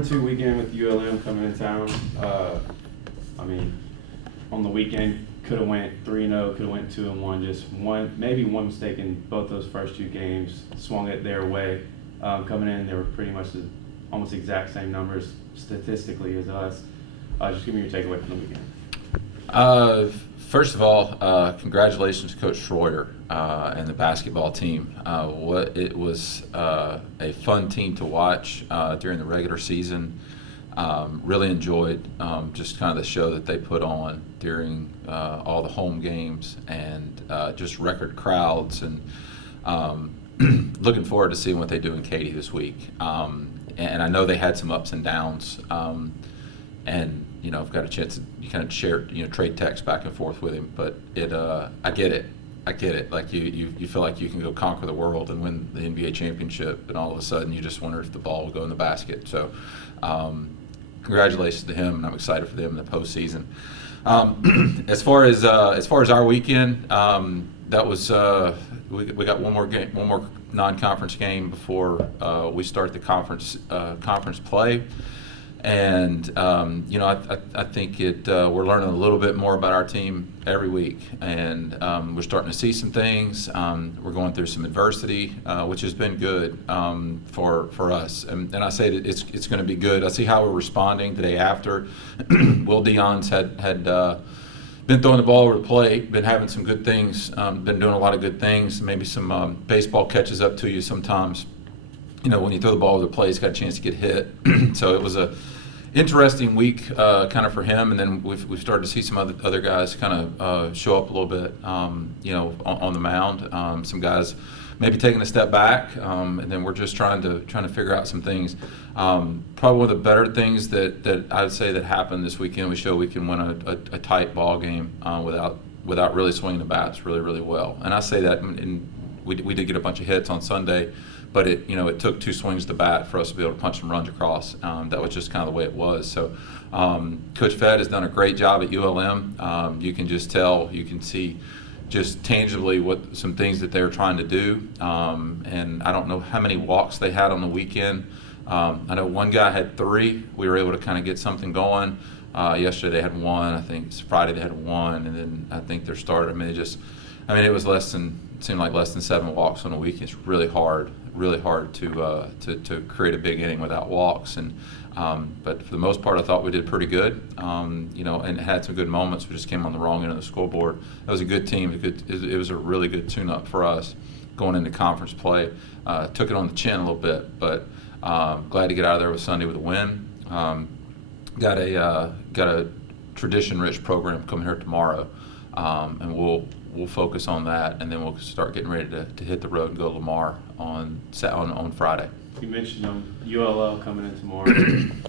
4-2 weekend with ULM coming in town. I mean, on the weekend, could have went 3-0, could have went 2-1. Just maybe one mistake in both those first two games swung it their way. Coming in, they were pretty much almost exact same numbers statistically as us. Just give me your takeaway from the weekend. First of all, congratulations to Coach Schroeder and the basketball team. It was a fun team to watch during the regular season. Really enjoyed just kind of the show that they put on during all the home games and just record crowds, and looking forward to seeing what they do in Katy this week. And I know they had some ups and downs, and I've got a chance to kind of share, trade text back and forth with him. But I get it. Like you feel like you can go conquer the world and win the NBA championship, and all of a sudden you just wonder if the ball will go in the basket. So, congratulations to him, and I'm excited for them in the postseason. As far as our weekend, that was we got one more non-conference game before we start the conference play. And I think we're learning a little bit more about our team every week, and we're starting to see some things. We're going through some adversity, which has been good for us. And I say that it's going to be good. I see how we're responding the day after. Will Dion's had been throwing the ball over the plate, been having some good things, been doing a lot of good things. Maybe some baseball catches up to you sometimes. When you throw the ball over the plate, he's got a chance to get hit. So it was a interesting week kind of for him, and then we've started to see some other guys kind of show up a little bit, on the mound. Some guys maybe taking a step back, and then we're just trying to figure out some things. Probably one of the better things that I would say that happened this weekend, we showed we can win a tight ball game without really swinging the bats really, really well. And I say that, we did get a bunch of hits on Sunday, but it took two swings of the bat for us to be able to punch some runs across. That was just kind of the way it was. So Coach Fed has done a great job at ULM. You can just tell, you can see just tangibly what some things that they're trying to do. And I don't know how many walks they had on the weekend. I know one guy had 3. We were able to kind of get something going. Yesterday they had 1. I think it's Friday they had 1, and then I think their starter. It was seemed like less than 7 walks on a week. It's really hard to create a big inning without walks. And but for the most part, I thought we did pretty good. And had some good moments. We just came on the wrong end of the scoreboard. It was a good team. It was a really good tune-up for us going into conference play. Took it on the chin a little bit, but glad to get out of there with Sunday with a win. Got a tradition-rich program coming here tomorrow, and we'll focus on that, and then we'll start getting ready to hit the road and go to Lamar on Friday. You mentioned ULL coming in tomorrow.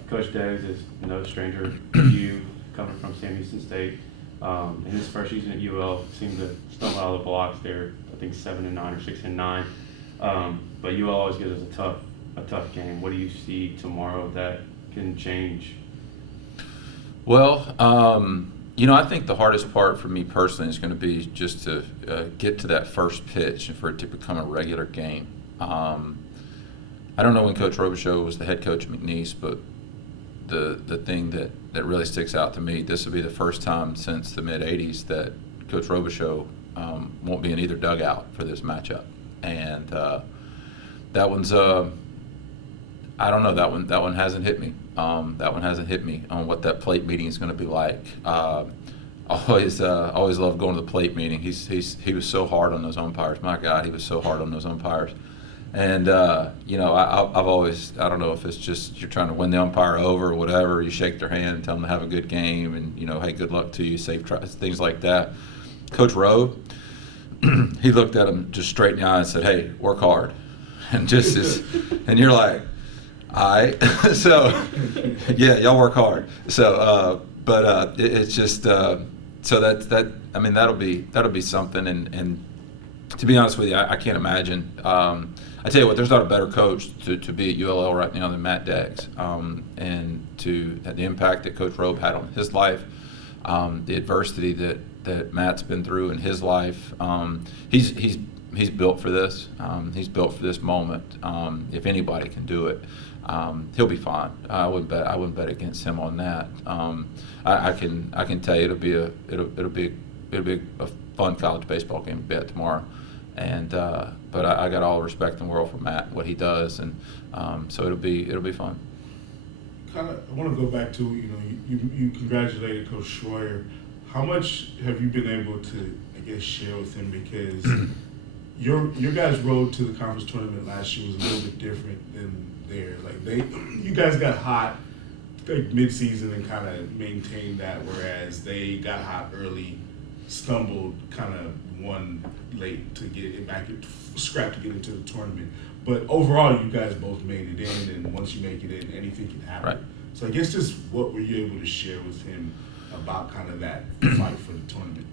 Coach Deggs is no stranger to you, coming from Sam Houston State. In his first season at UL, seemed to stumble out of the blocks there. I think 7-9 or 6-9. But UL always gives us a tough game. What do you see tomorrow that can change? Well, I think the hardest part for me personally is going to be just to get to that first pitch and for it to become a regular game. I don't know when Coach Robicheaux was the head coach at McNeese, but the thing that really sticks out to me, this will be the first time since the mid-'80s that Coach Robicheaux won't be in either dugout for this matchup. And that one's I don't know, that one hasn't hit me. That one hasn't hit me on what that plate meeting is going to be like. Always loved going to the plate meeting. He was so hard on those umpires. My God, he was so hard on those umpires. And I've always, I don't know if it's just you're trying to win the umpire over or whatever. You shake their hand, tell them to have a good game, and hey, good luck to you, safe tries, things like that. Coach Rowe, he looked at him just straight in the eye and said, "Hey, work hard," and and you're like, all right. So, yeah, y'all work hard. So, it's just so that'll be something. And to be honest with you, I can't imagine. I tell you what, there's not a better coach to be at ULL right now than Matt Deggs, and to the impact that Coach Robe had on his life, the adversity that Matt's been through in his life. He's he's built for this. He's built for this moment. If anybody can do it, he'll be fine. I wouldn't bet against him on that. I can tell you it'll be a fun college baseball game to bet tomorrow. And but I got all the respect in the world for Matt, what he does, and so it'll be fun. I want to go back to, you congratulated Coach Schroyer. How much have you been able to, I guess, share with him? Because your guys' road to the conference tournament last year was a little bit different than theirs. Like you guys got hot like mid-season and kind of maintained that, whereas they got hot early, stumbled, kind of won late to get it back, scrapped to get into the tournament. But overall, you guys both made it in, and once you make it in, anything can happen. Right. So I guess just what were you able to share with him about kind of that fight for the tournament?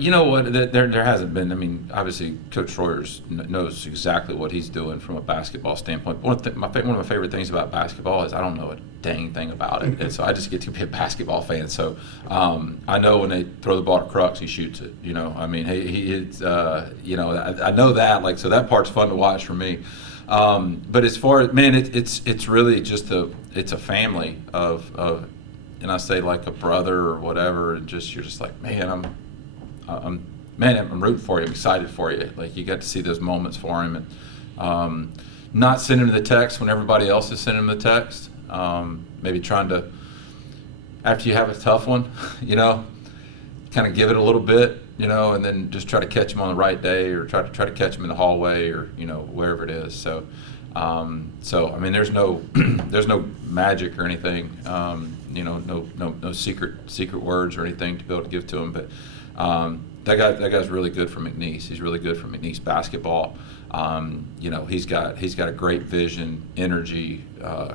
You know what? There hasn't been. I mean, obviously, Coach Schroyer knows exactly what he's doing from a basketball standpoint. One of my favorite things about basketball is I don't know a dang thing about it, and so I just get to be a basketball fan. So I know when they throw the ball to Crux, he shoots it. I mean, it's I know that. Like, so that part's fun to watch for me. But as far as, man, it's really just it's a family of and I say like a brother or whatever, and you're just like, man, I'm rooting for you. I'm excited for you. Like, you got to see those moments for him, and not sending him the text when everybody else is sending him the text. Maybe trying to, after you have a tough one, kind of give it a little bit, and then just try to catch him on the right day, or try to catch him in the hallway, or wherever it is. So I mean, there's no magic or anything. No secret words or anything to be able to give to him. But that guy's really good for McNeese. He's really good for McNeese basketball. He's got a great vision, energy,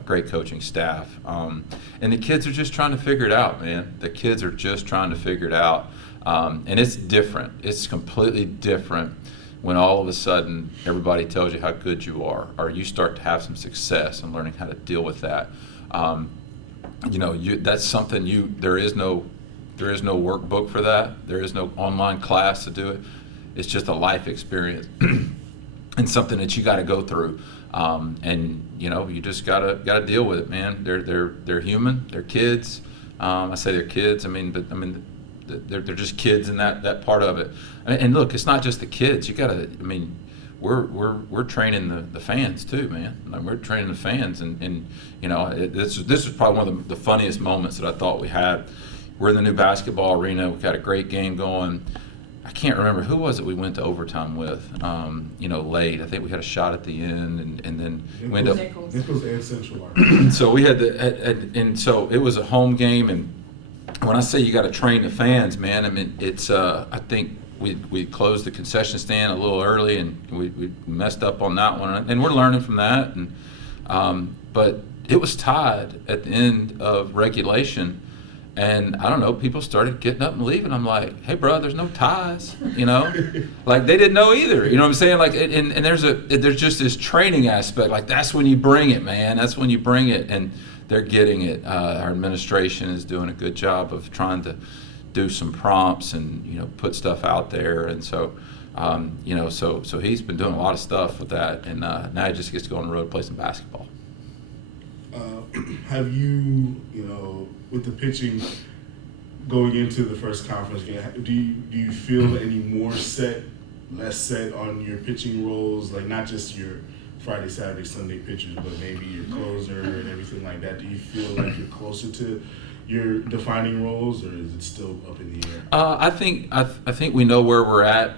great coaching staff, and the kids are just trying to figure it out, man. The kids are just trying to figure it out, and it's different. It's completely different when all of a sudden everybody tells you how good you are, or you start to have some success and learning how to deal with that. That's something there is no workbook for that. There is no online class to do it. It's just a life experience and something that you got to go through. And you just gotta deal with it, man. They're human. They're kids. I say they're kids. They're just kids in that part of it. And look, it's not just the kids. You gotta. We're training the fans too, man. We're training the fans, and this is probably one of the funniest moments that I thought we had. We're in the new basketball arena. We got a great game going. I can't remember who was it we went to overtime with. Late. I think we had a shot at the end, and then we ended up. Nichols and Central. So we had and so it was a home game, and when I say you got to train the fans, man, it's I think we closed the concession stand a little early, and we messed up on that one, and we're learning from that. And but it was tied at the end of regulation, and I don't know, people started getting up and leaving. I'm like, hey, bro, there's no ties, like they didn't know either. You know what I'm saying? Like, and there's just this training aspect. Like, that's when you bring it, man. That's when you bring it, and they're getting it. Our administration is doing a good job of trying to do some prompts and put stuff out there, and so so he's been doing a lot of stuff with that, and now he just gets to go on the road and play some basketball. Have you with the pitching going into the first conference game, do you feel any more less set on your pitching roles, like not just your Friday, Saturday, Sunday pitchers, but maybe your closer and everything like that? Do you feel like you're closer to your defining roles, or is it still up in the air? I think we know where we're at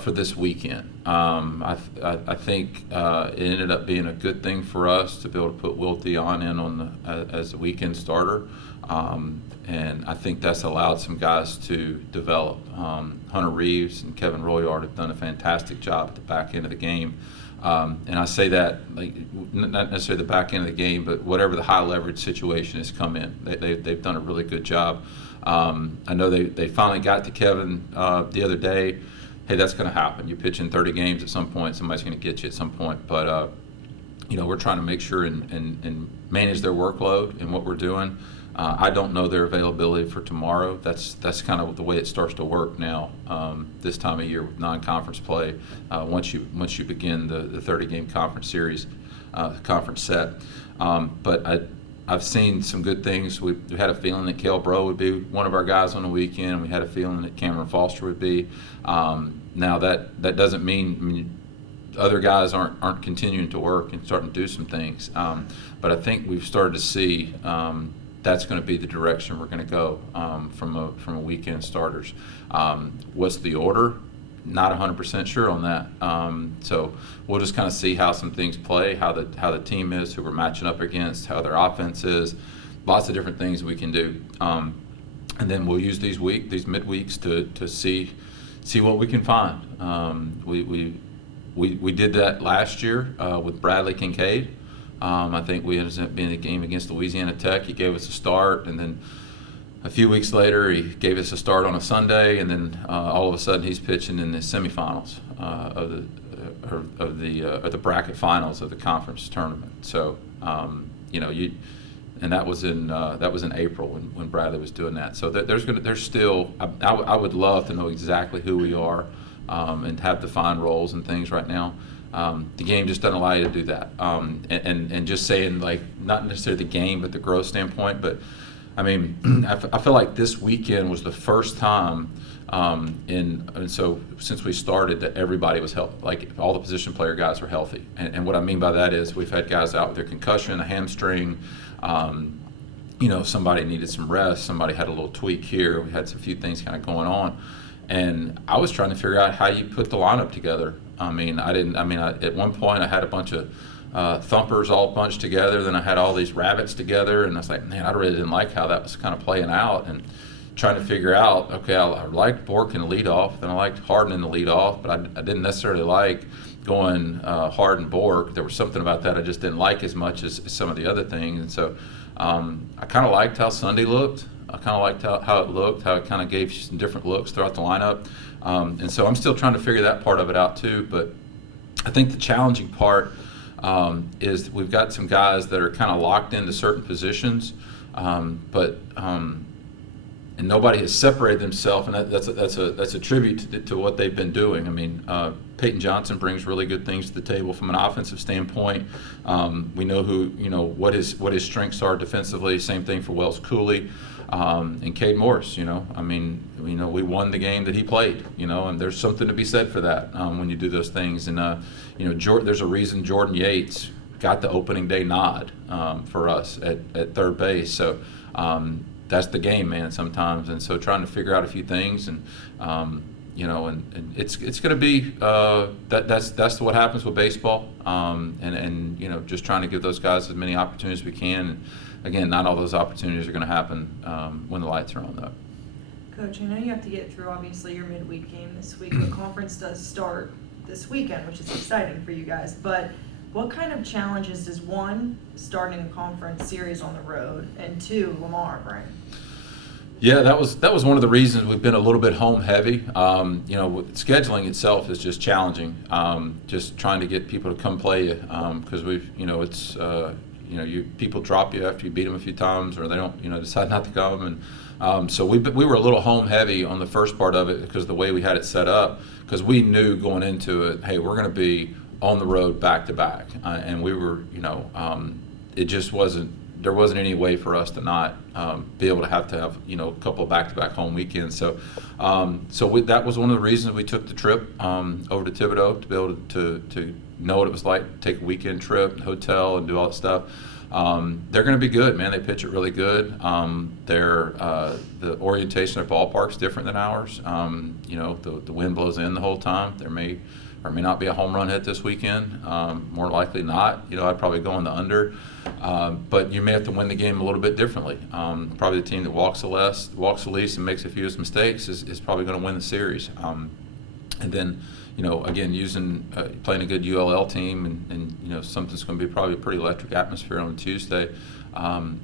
for this weekend. I think it ended up being a good thing for us to be able to put Will Dion in as a weekend starter, and I think that's allowed some guys to develop. Hunter Reeves and Kevin Royard have done a fantastic job at the back end of the game. And I say that, like, not necessarily the back end of the game, but whatever the high leverage situation has come in, they've done a really good job. I know they finally got to Kevin the other day. Hey, that's going to happen. You pitch in 30 games at some point, somebody's going to get you at some point. But we're trying to make sure and manage their workload and what we're doing. I don't know their availability for tomorrow. That's kind of the way it starts to work now this time of year with non-conference play. Once you begin the 30-game conference series, conference set. But I've seen some good things. We had a feeling that Cale Bro would be one of our guys on the weekend. We had a feeling that Cameron Foster would be. Now that doesn't mean other guys aren't continuing to work and starting to do some things. But I think we've started to see that's going to be the direction we're going to go from a weekend starters. What's the order? Not 100% sure on that. So we'll just kind of see how some things play, how the team is, who we're matching up against, how their offense is, lots of different things we can do. And then we'll use these midweeks to see what we can find. We did that last year with Bradley Kincaid. I think we ended up being a game against Louisiana Tech. He gave us a start, and then a few weeks later, he gave us a start on a Sunday, and then all of a sudden he's pitching in the semifinals of the bracket finals of the conference tournament. So and that was in April when Bradley was doing that. So there's still I would love to know exactly who we are and have defined roles and things right now. The game just doesn't allow you to do that. And just saying, like, not necessarily the game, but the growth standpoint. But I mean, I feel like this weekend was the first time, and so since we started, that everybody was healthy. Like, all the position player guys were healthy. And what I mean by that is we've had guys out with their concussion, a hamstring. Somebody needed some rest. Somebody had a little tweak here. We had a few things kind of going on. And I was trying to figure out how you put the lineup together. At one point I had a bunch of thumpers all bunched together. Then I had all these rabbits together, and I was like, man, I really didn't like how that was kind of playing out, and trying to figure out, okay, I liked Bork in the leadoff, then I liked Harden in the leadoff, but I didn't necessarily like going Harden Bork. There was something about that I just didn't like as much as some of the other things, and so I kind of liked how Sunday looked. I kind of liked how it looked, how it kind of gave you some different looks throughout the lineup. And so I'm still trying to figure that part of it out too. But I think the challenging part is we've got some guys that are kind of locked into certain positions, and nobody has separated themselves, and that's a tribute to what they've been doing. I mean, Peyton Johnson brings really good things to the table from an offensive standpoint. We know what his strengths are defensively. Same thing for Wells Cooley. And Cade Morris, we won the game that he played, and there's something to be said for that when you do those things. And, there's a reason Jordan Yates got the opening day nod for us at third base. So that's the game, man, sometimes. And so trying to figure out a few things, and it's going to be that's what happens with baseball, and just trying to give those guys as many opportunities as we can. And, again, not all those opportunities are going to happen when the lights are on, though. Coach, I know you have to get through, obviously, your midweek game this week. The conference does start this weekend, which is exciting for you guys. But what kind of challenges does, one, starting a conference series on the road, and two, Lamar bring? Yeah, that was one of the reasons we've been a little bit home heavy. Scheduling itself is just challenging. Just trying to get people to come play because people drop you after you beat them a few times, or they don't, decide not to come. And so we were a little home heavy on the first part of it because the way we had it set up, because we knew going into it, hey, we're going to be on the road back to back, and we were, it just wasn't. There wasn't any way for us to not be able to have a couple of back-to-back home weekends. So, that was one of the reasons we took the trip over to Thibodaux, to be able to know what it was like to take a weekend trip, hotel, and do all that stuff. They're going to be good, man. They pitch it really good. The orientation of the ballpark's different than ours. The wind blows in the whole time. There may or may not be a home run hit this weekend. More likely not. I'd probably go on the under. But you may have to win the game a little bit differently. Probably the team that walks the least and makes a few mistakes is probably going to win the series. And then, again, playing a good ULL team and something's going to be probably a pretty electric atmosphere on Tuesday.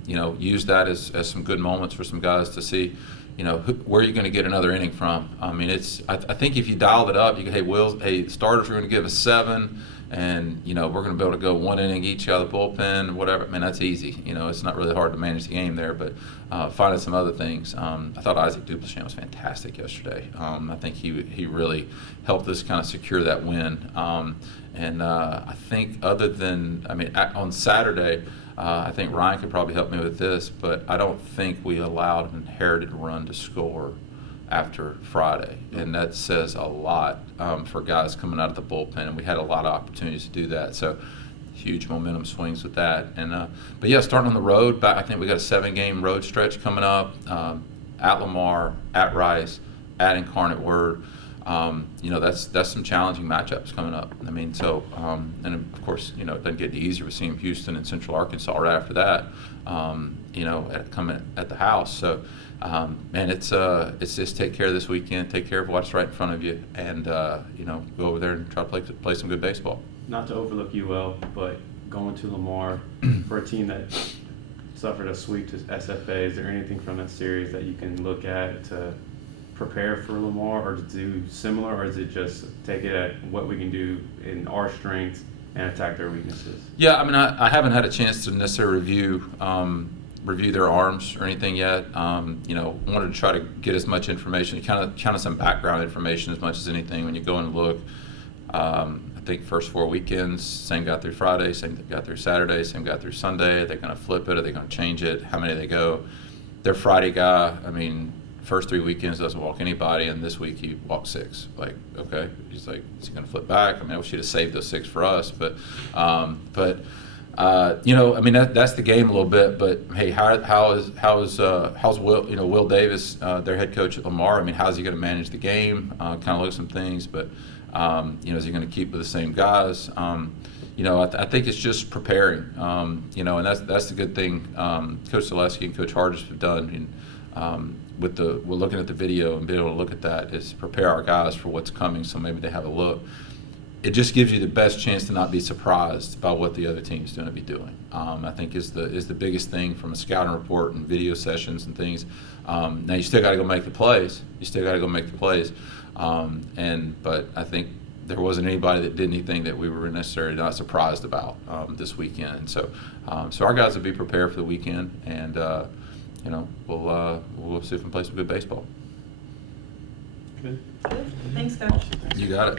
Use that as some good moments for some guys to see, where are you going to get another inning from? I mean, I think if you dialed it up, you go, hey, starters are going to give us 7, and you know we're going to be able to go one inning each out of the bullpen, whatever. I mean, that's easy. You know, it's not really hard to manage the game there, but finding some other things. I thought Isaac Duplichamp was fantastic yesterday. I think he really helped us kind of secure that win. And I think other than, I mean, on Saturday, I think Ryan could probably help me with this, but I don't think we allowed an inherited run to score after Friday, and that says a lot for guys coming out of the bullpen, and we had a lot of opportunities to do that. So huge momentum swings with that. And but yeah, starting on the road, I think we got a 7-game road stretch coming up at Lamar, at Rice, at Incarnate Word. You know, that's some challenging matchups coming up. I mean, so and of course, you know, it doesn't get any easier with seeing Houston and Central Arkansas right after that. You know, coming at the house. So, man, it's just take care of this weekend, take care of what's right in front of you, and you know, go over there and try to play some good baseball. Not to overlook UL, but going to Lamar for a team that suffered a sweep to SFA, is there anything from that series that you can look at to prepare for Lamar, or to do similar, or is it just take it at what we can do in our strengths and attack their weaknesses? Yeah, I mean, I haven't had a chance to necessarily review their arms or anything yet. You know, wanted to try to get as much information, kind of some background information as much as anything when you go and look. I think first 4 weekends, same guy through Friday, same guy through Saturday, same guy through Sunday. Are they going to flip it? Are they going to change it? How many they go? Their Friday guy, I mean, first 3 weekends doesn't walk anybody, and this week he walked 6. Like, okay, he's like, is he going to flip back? I mean, I wish he'd have saved those 6 for us, but you know, I mean, that's the game a little bit. But hey, how's Will? You know, Will Davis, their head coach at Lamar. I mean, how's he going to manage the game? Kind of look at some things, but you know, is he going to keep with the same guys? You know, I think it's just preparing. You know, and that's the good thing. Coach Zaleski and Coach Hardis have done. We're looking at the video and being able to look at that is prepare our guys for what's coming, so maybe they have a look. It just gives you the best chance to not be surprised by what the other team's going to be doing. I think is the biggest thing from a scouting report and video sessions and things. Now you still got to go make the plays. But I think there wasn't anybody that did anything that we were necessarily not surprised about this weekend. So our guys will be prepared for the weekend, and you know, we'll see if we can play some good baseball. Good. Thanks, Coach. You got it.